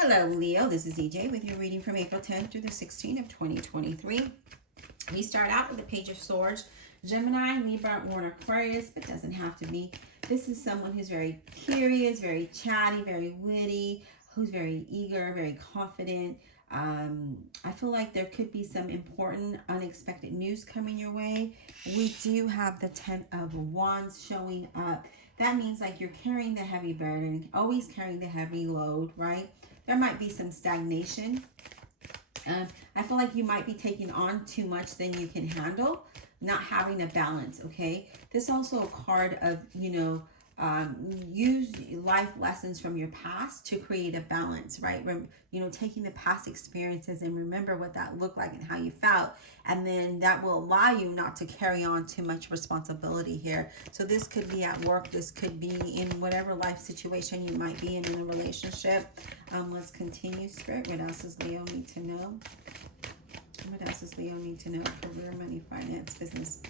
Hello, Leo. This is EJ with your reading from April 10th through the 16th of 2023. We start out with the Page of Swords. Gemini, Libra, or an Aquarius, but doesn't have to be. This is someone who's very curious, very chatty, very witty, who's very eager, very confident. I feel like there could be some important, unexpected news coming your way. We do have the 10 of Wands showing up. That means like you're carrying the heavy burden, always carrying the heavy load, right? There might be some stagnation. I feel like you might be taking on too much than you can handle, not having a balance, okay? This is also a card of, use life lessons from your past to create a balance, right? Taking the past experiences and remember what that looked like and how you felt. And then that will allow you not to carry on too much responsibility here. So this could be at work. This could be in whatever life situation you might be in a relationship. Let's continue, Spirit. What else does Leo need to know? What else does Leo need to know? Career, money, finance, business,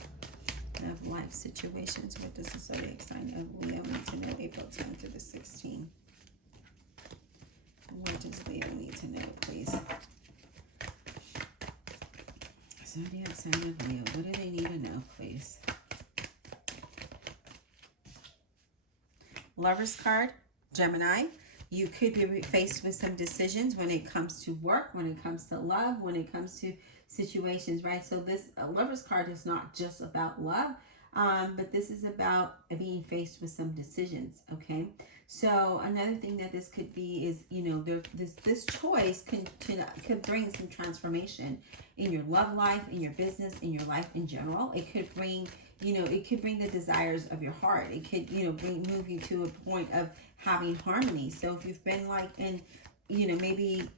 of life situations. What does the zodiac sign of Leo need to know April 10th through the 16th? What does Leo need to know, please? Zodiac sign of Leo. What do they need to know, please? Lover's card, Gemini. You could be faced with some decisions when it comes to work, when it comes to love, when it comes to situations, right? So this Lover's card is not just about love, but this is about being faced with some decisions, okay? So another thing that this could be is, this choice could bring some transformation in your love life, in your business, in your life in general. It could bring, it could bring the desires of your heart. It could, move you to a point of having harmony. So if you've been like in, maybe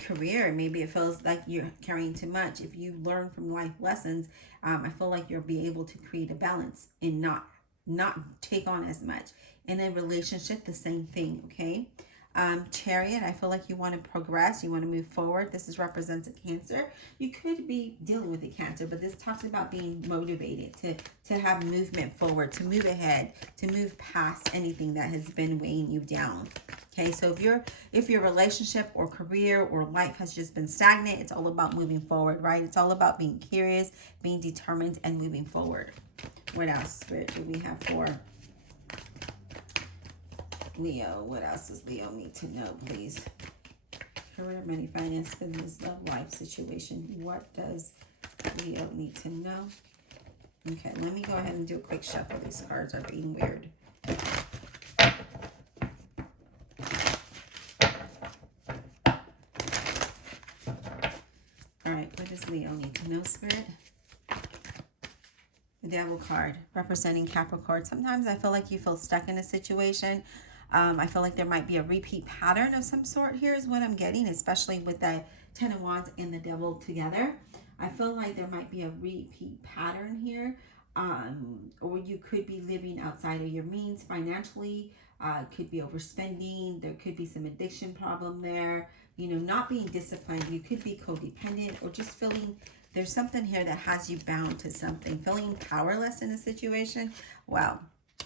career, maybe it feels like you're carrying too much. If you learn from life lessons, I feel like you'll be able to create a balance and not take on as much. In a relationship, the same thing, okay? Chariot, I feel like you want to progress, you want to move forward. This represents a Cancer. You could be dealing with a Cancer, but this talks about being motivated to have movement forward, to move ahead, to move past anything that has been weighing you down. Okay, so if your relationship or career or life has just been stagnant, it's all about moving forward, right? It's all about being curious, being determined, and moving forward. What else, Spirit, do we have for Leo? What else does Leo need to know, please? Career, money, finance, business, love, life situation. What does Leo need to know? Okay, let me go ahead and do a quick shuffle. These cards are being weird. All right, what does Leo need to know, Spirit? The Devil card, representing Capricorn. Sometimes I feel like you feel stuck in a situation. I feel like there might be a repeat pattern of some sort here is what I'm getting, especially with that 10 of Wands and the Devil together. I feel like there might be a repeat pattern here, or you could be living outside of your means financially. Could be overspending. There could be some addiction problem there. Not being disciplined. You could be codependent or just feeling there's something here that has you bound to something. Feeling powerless in a situation. Wow.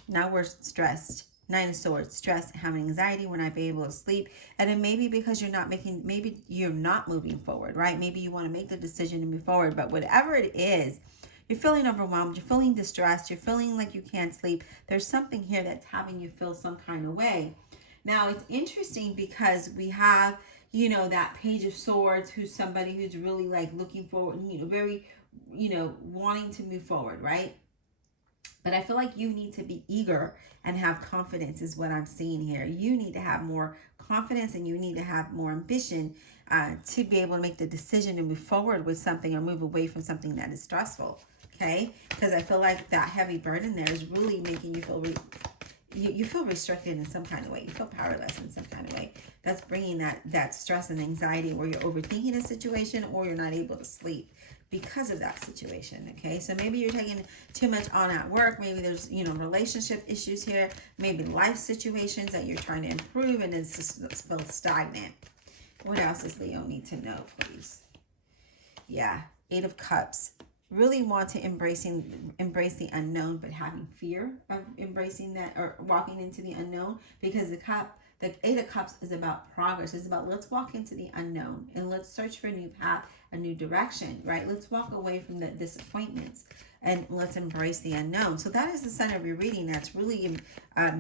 Now we're stressed. Nine of Swords, stress, having anxiety, we're not able to sleep. And then maybe because maybe you're not moving forward, right? Maybe you want to make the decision to move forward, but whatever it is, you're feeling overwhelmed, you're feeling distressed, you're feeling like you can't sleep. There's something here that's having you feel some kind of way. Now, it's interesting because we have, that Page of Swords, who's somebody who's really like looking forward, very, wanting to move forward, right? But I feel like you need to be eager and have confidence is what I'm seeing here. You need to have more confidence and you need to have more ambition to be able to make the decision to move forward with something or move away from something that is stressful, okay? Because I feel like that heavy burden there is really making you feel you feel restricted in some kind of way. You feel powerless in some kind of way. That's bringing that stress and anxiety where you're overthinking a situation or you're not able to sleep because of that situation, okay? So maybe you're taking too much on at work. Maybe there's, relationship issues here. Maybe life situations that you're trying to improve and it's just feels stagnant. What else does Leo need to know, please? Yeah, 8 of Cups. Really want to embrace the unknown, but having fear of embracing that or walking into the unknown because the cup The Eight of Cups is about progress. It's about let's walk into the unknown and let's search for a new path, a new direction, right? Let's walk away from the disappointments and let's embrace the unknown. So that is the center of your reading. That's really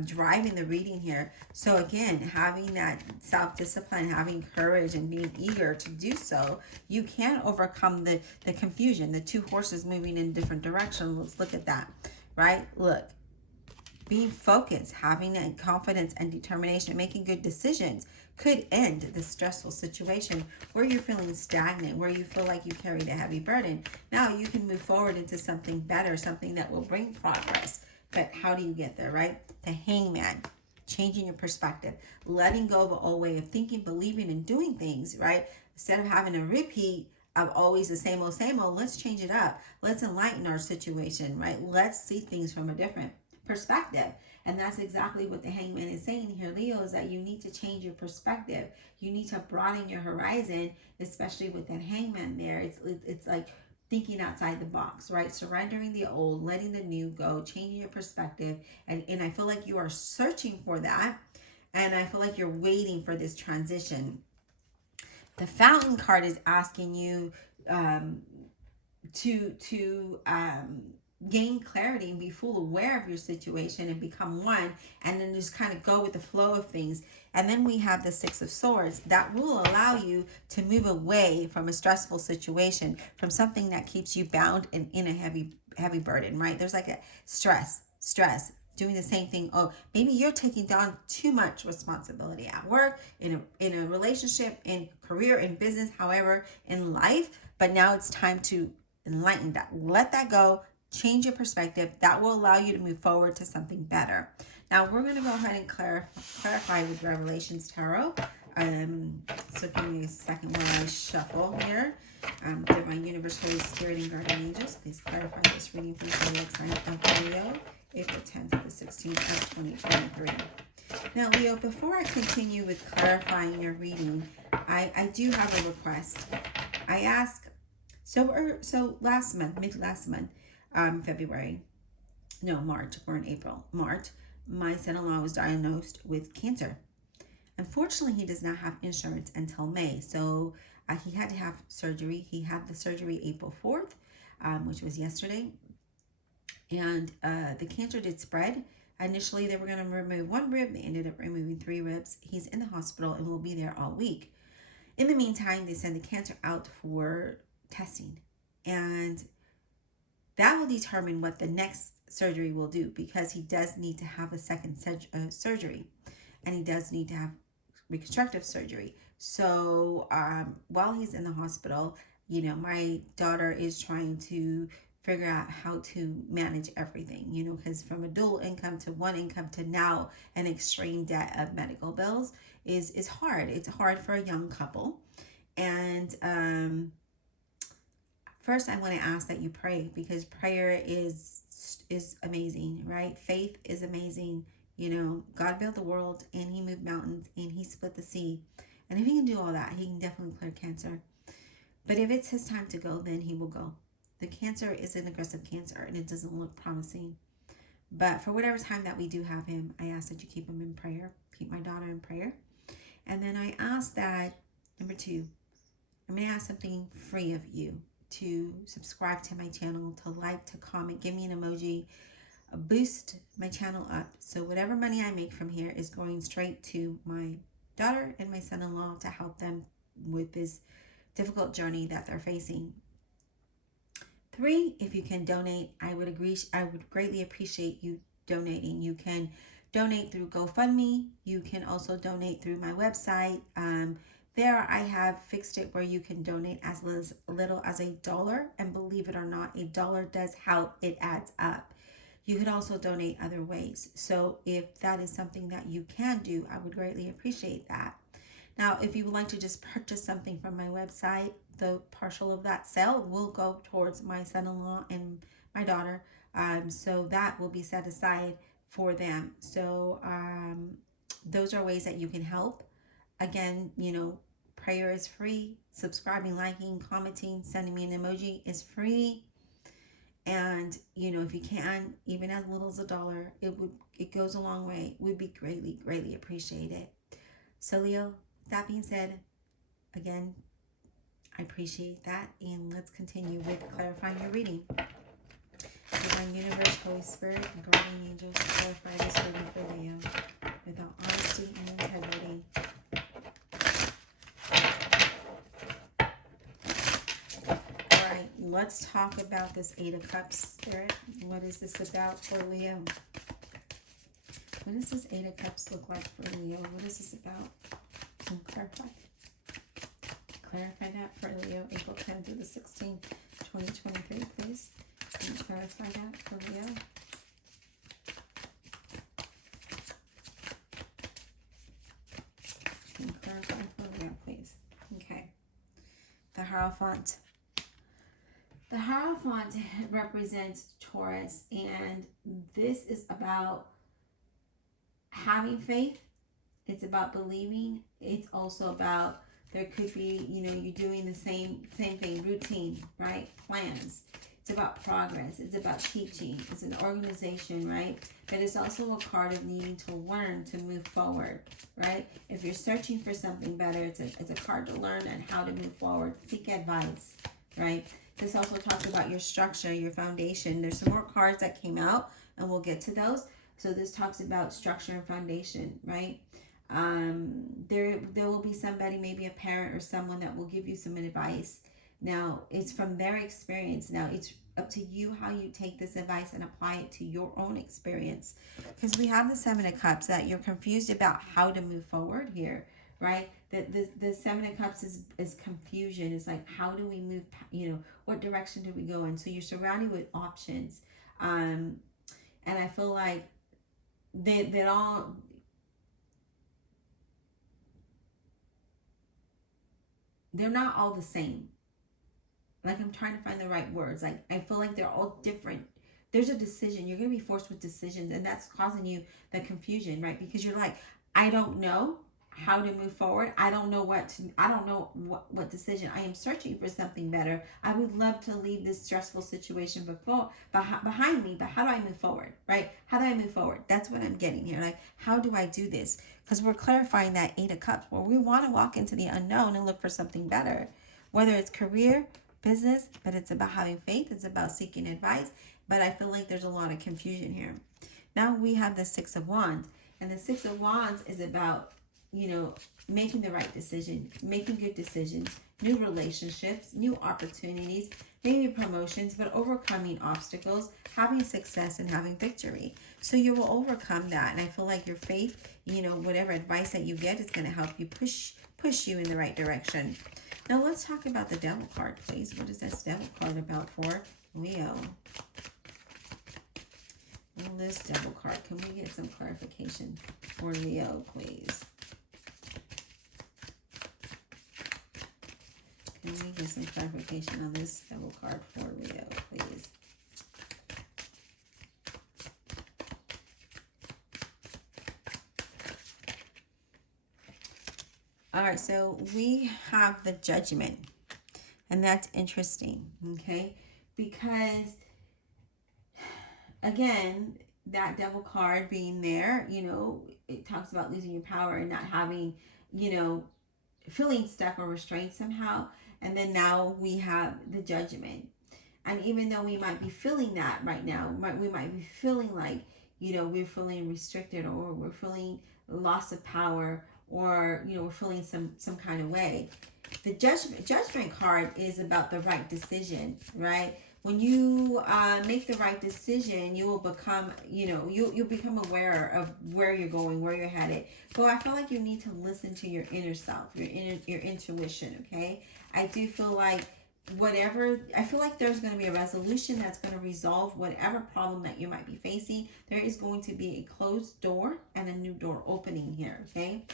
driving the reading here. So again, having that self-discipline, having courage, and being eager to do so, you can overcome the confusion, the two horses moving in different directions. Let's look at that, right? Look, being focused, having that confidence and determination, making good decisions could end this stressful situation where you're feeling stagnant, where you feel like you carried a heavy burden. Now you can move forward into something better, something that will bring progress. But how do you get there, right? The Hangman, changing your perspective, letting go of an old way of thinking, believing, and doing things, right? Instead of having a repeat of always the same old, let's change it up. Let's enlighten our situation, right? Let's see things from a different perspective. And that's exactly what the Hangman is saying here, Leo, is that you need to change your perspective. You need to broaden your horizon, especially with that Hangman there. It's like thinking outside the box, right? Surrendering the old, letting the new go, changing your perspective. And I feel like you are searching for that. And I feel like you're waiting for this transition. The Fountain card is asking you to gain clarity and be full aware of your situation and become one, and then just kind of go with the flow of things. And then we have the Six of Swords that will allow you to move away from a stressful situation, from something that keeps you bound and in a heavy burden, right? There's like a stress, doing the same thing. Oh, maybe you're taking on too much responsibility at work, in a relationship, in career, in business, however, in life. But now it's time to enlighten that. Let that go. Change your perspective. That will allow you to move forward to something better. Now we're going to go ahead and clarify with Revelations Tarot. So give me a second while I shuffle here. Divine Universe, Holy Spirit, and Guardian Angels, please clarify this reading for the zodiac sign of Leo, April 10th to the 16th of 2023. Now, Leo, before I continue with clarifying your reading, I do have a request. I ask, so last month, March, we're in April, March, my son-in-law was diagnosed with cancer. Unfortunately, he does not have insurance until May, so he had to have surgery. He had the surgery April 4th, which was yesterday, and the cancer did spread. Initially, they were going to remove one rib. They ended up removing 3 ribs. He's in the hospital and will be there all week. In the meantime, they send the cancer out for testing, and that will determine what the next surgery will do, because he does need to have a second surgery, and he does need to have reconstructive surgery. So while he's in the hospital, my daughter is trying to figure out how to manage everything, because from a dual income to one income to now an extreme debt of medical bills is hard. It's hard for a young couple. And first, I want to ask that you pray, because prayer is amazing, right? Faith is amazing. God built the world, and he moved mountains, and he split the sea. And if he can do all that, he can definitely clear cancer. But if it's his time to go, then he will go. The cancer is an aggressive cancer, and it doesn't look promising. But for whatever time that we do have him, I ask that you keep him in prayer. Keep my daughter in prayer. And then I ask that, number 2, I'm going to ask something free of you: to subscribe to my channel, to like, to comment, give me an emoji, boost my channel up. So whatever money I make from here is going straight to my daughter and my son-in-law to help them with this difficult journey that they're facing. 3, if you can donate, I would greatly appreciate you donating. You can donate through GoFundMe. You can also donate through my website. There I have fixed it where you can donate as little as $1, and believe it or not, $1 does help. It adds up. You could also donate other ways. So if that is something that you can do, I would greatly appreciate that. Now, if you would like to just purchase something from my website, the partial of that sale will go towards my son-in-law and my daughter. So that will be set aside for them. So those are ways that you can help. Again, prayer is free. Subscribing, liking, commenting, sending me an emoji is free. And, if you can, even as little as $1, it goes a long way. Would be greatly, greatly appreciated. So Leo, that being said, again, I appreciate that. And let's continue with clarifying your reading. Divine Universe, Holy Spirit, and Guardian Angels, clarify this reading for Leo without honesty and integrity. Alright, let's talk about this Eight of Cups, Spirit. What is this about for Leo? What does this Eight of Cups look like for Leo? What is this about? Clarify. Clarify that for Leo, April 10th through the 16th, 2023, please. Can you clarify that for Leo? Can you clarify for Leo, please? Okay. The Hierophant. The Hierophant represents Taurus, and this is about having faith. It's about believing. It's also about, there could be, you know, you're doing the same thing, routine, right? Plans. It's about progress. It's about teaching. It's an organization, right? But it's also a card of needing to learn to move forward, right? If you're searching for something better, it's a card to learn and how to move forward. Seek advice, right? This also talks about your structure, your foundation. There's some more cards that came out, and we'll get to those. So this talks about structure and foundation, right? There will be somebody, maybe a parent or someone, that will give you some advice. Now, it's from their experience. Now, it's up to you how you take this advice and apply it to your own experience. Because we have the Seven of Cups, that you're confused about how to move forward here, right? The Seven of Cups is confusion. It's like, how do we move, you know, what direction do we go in? So you're surrounded with options. And I feel like they're not all the same. Like, I'm trying to find the right words. Like, I feel like they're all different. There's a decision. You're going to be forced with decisions, and that's causing you the confusion, right? Because you're like, I don't know how to move forward. I don't know what decision. I am searching for something better. I would love to leave this stressful situation behind me, but how do I move forward, right? How do I move forward? That's what I'm getting here. Like, how do I do this? Because we're clarifying that Eight of Cups, where we want to walk into the unknown and look for something better, whether it's career, business, but it's about having faith. It's about seeking advice. But I feel like there's a lot of confusion here. Now we have the Six of Wands, and the Six of Wands is about, you know, making the right decision, making good decisions, new relationships, new opportunities, maybe promotions, but overcoming obstacles, having success, and having victory. So you will overcome that. And I feel like your faith, you know, whatever advice that you get is going to help you push you in the right direction. Now let's talk about the Devil card, please. What is this Devil card about for Leo? Well, this Devil card, can we get some clarification for Leo, please? Can we get some clarification on this Devil card for Leo, please? All right, so we have the Judgment, and that's interesting, okay? Because, again, that Devil card being there, you know, it talks about losing your power and not having, you know, feeling stuck or restrained somehow. And then now we have the Judgment. And even though we might be feeling that right now, we might be feeling like, you know, we're feeling restricted, or we're feeling loss of power, or, you know, we're feeling some kind of way. The judgment card is about the right decision, right? When you make the right decision, you will become, you know, you'll become aware of where you're going, where you're headed. So I feel like you need to listen to your inner self, your intuition, okay? I do feel like I feel like there's going to be a resolution that's going to resolve whatever problem that you might be facing. There is going to be a closed door and a new door opening here, okay?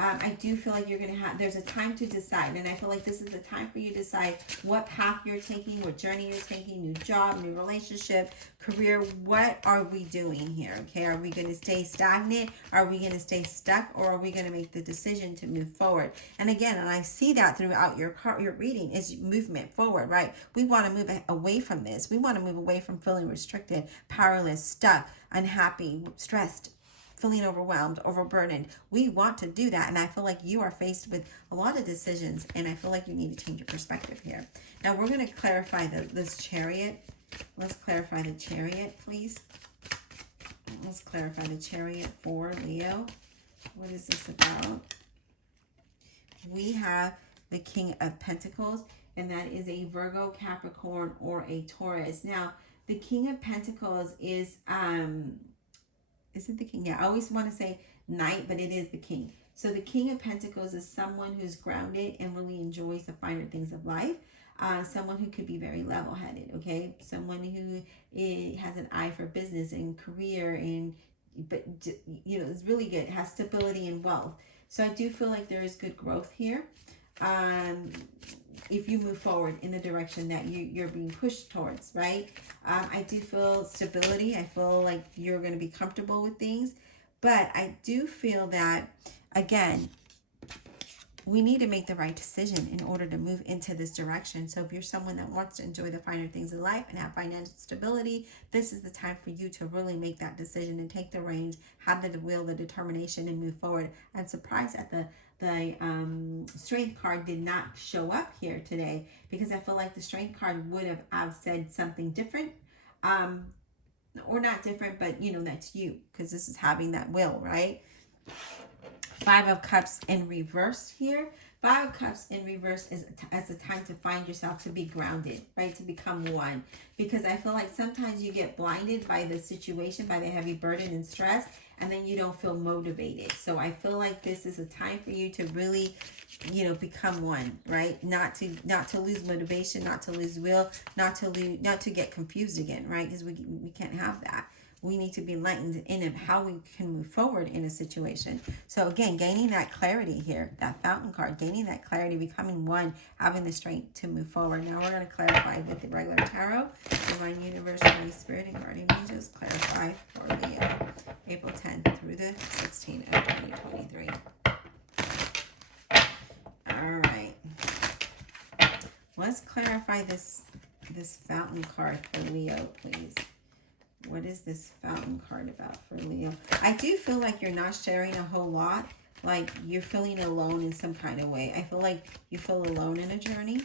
I do feel like you're going to there's a time to decide. And I feel like this is the time for you to decide what path you're taking, what journey you're taking, new job, new relationship, career. What are we doing here? Okay. Are we going to stay stagnant? Are we going to stay stuck? Or are we going to make the decision to move forward? And again, and I see that throughout your reading is movement forward, right? We want to move away from this. We want to move away from feeling restricted, powerless, stuck, unhappy, stressed. feeling overwhelmed, overburdened. We want to do that. And I feel like you are faced with a lot of decisions, and I feel like you need to change your perspective here. Now we're going to clarify this Chariot. Let's clarify the Chariot, please. Let's clarify the Chariot for Leo. What is this about? We have the King of Pentacles, and that is a Virgo, Capricorn, or a Taurus. Now, the King of Pentacles is it the King? Yeah, I always want to say Knight, but it is the King. So the King of Pentacles is someone who's grounded and really enjoys the finer things of life. Someone who could be very level-headed, okay? Someone who has an eye for business and career, but you know, is really good, has stability and wealth. So I do feel like there is good growth here. If you move forward in the direction that you're being pushed towards, right? I do feel stability. I feel like you're going to be comfortable with things. But I do feel that, again, we need to make the right decision in order to move into this direction. So if you're someone that wants to enjoy the finer things of life and have financial stability, this is the time for you to really make that decision and take the reins, have the will, the determination, and move forward. I'm surprised at the Strength card did not show up here today, because I feel like the Strength card would have said something different, or not different, but you know, that's you, because this is having that will, right? Five of Cups in reverse here. Five of Cups in reverse is as a time to find yourself, to be grounded, right? To become one. Because I feel like sometimes you get blinded by the situation, by the heavy burden and stress, and then you don't feel motivated. So I feel like this is a time for you to really, you know, become one, right? Not to lose motivation, not to lose will, not to get confused again, right? Because we can't have that. We need to be enlightened in how we can move forward in a situation. So again, gaining that clarity here, that Fountain card, gaining that clarity, becoming one, having the strength to move forward. Now we're going to clarify with the regular tarot. Divine Universe, Holy Spirit, and Guardian Angels, clarify for Leo, April 10th through the 16th of 2023. All right. Let's clarify this Fountain card for Leo, please. What is this Fountain card about for Leo? I do feel like you're not sharing a whole lot. Like you're feeling alone in some kind of way. I feel like you feel alone in a journey,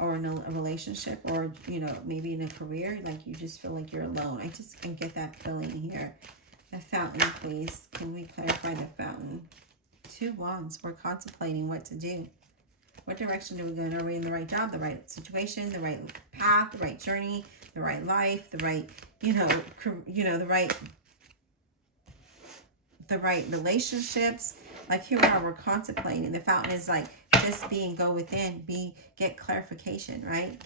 or in a relationship, or, you know, maybe in a career. Like you just feel like you're alone. I get that feeling here. The Fountain, please. Can we clarify the Fountain? Two Wands. We're contemplating what to do. What direction do we go in? Are we in the right job, the right situation, the right path, the right journey, the right life, the right, the right relationships? Like here we are, we're contemplating. The Fountain is like just go within, get clarification, right?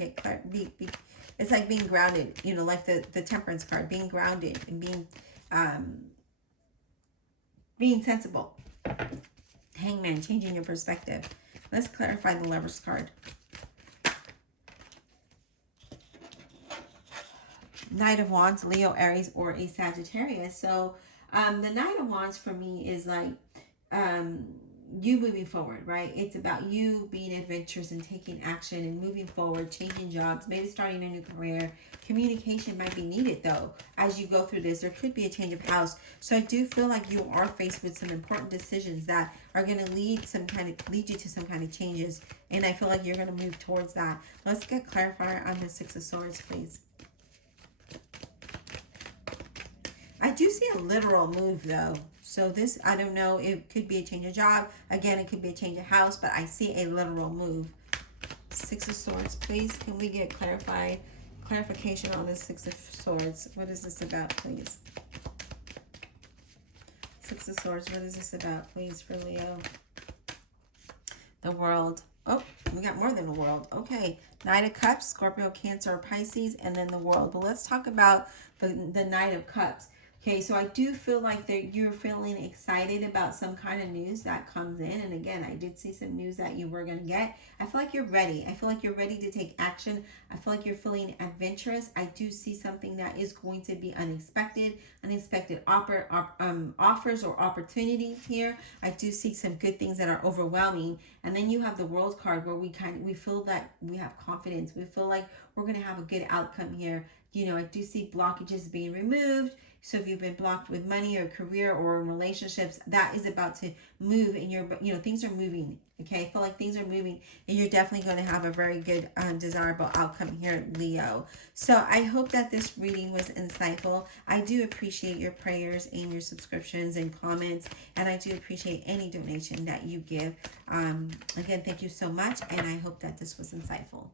It's like being grounded, you know, like the Temperance card, being grounded and being sensible. Hangman, changing your perspective. Let's clarify the Lovers card. Knight of Wands, Leo, Aries, or a Sagittarius. So the Knight of Wands for me is like you moving forward, right? It's about you being adventurous and taking action and moving forward, changing jobs, maybe starting a new career. Communication might be needed though as you go through this. There could be a change of house. So I do feel like you are faced with some important decisions that are going to lead you to some kind of changes, and I feel like you're going to move towards that. Let's get clarifier on the Six of Swords, please. I do see a literal move though. So this, I don't know, it could be a change of job. Again, it could be a change of house, but I see a literal move. Six of Swords, please. Can we get clarification on the Six of Swords? What is this about, please? Six of Swords, what is this about, please, for Leo? The World. Oh, we got more than the World. Okay. Knight of Cups, Scorpio, Cancer, Pisces, and then the World. But let's talk about the Knight of Cups. Okay, so I do feel like you're feeling excited about some kind of news that comes in. And again, I did see some news that you were going to get. I feel like you're ready. I feel like you're ready to take action. I feel like you're feeling adventurous. I do see something that is going to be unexpected offers or opportunities here. I do see some good things that are overwhelming. And then you have the World card where we feel that we have confidence. We feel like we're going to have a good outcome here. You know, I do see blockages being removed. So if you've been blocked with money or career or in relationships, that is about to move in your, you know, things are moving. Okay, I feel like things are moving and you're definitely going to have a very good, desirable outcome here, Leo. So I hope that this reading was insightful. I do appreciate your prayers and your subscriptions and comments, and I do appreciate any donation that you give. Again, thank you so much, and I hope that this was insightful.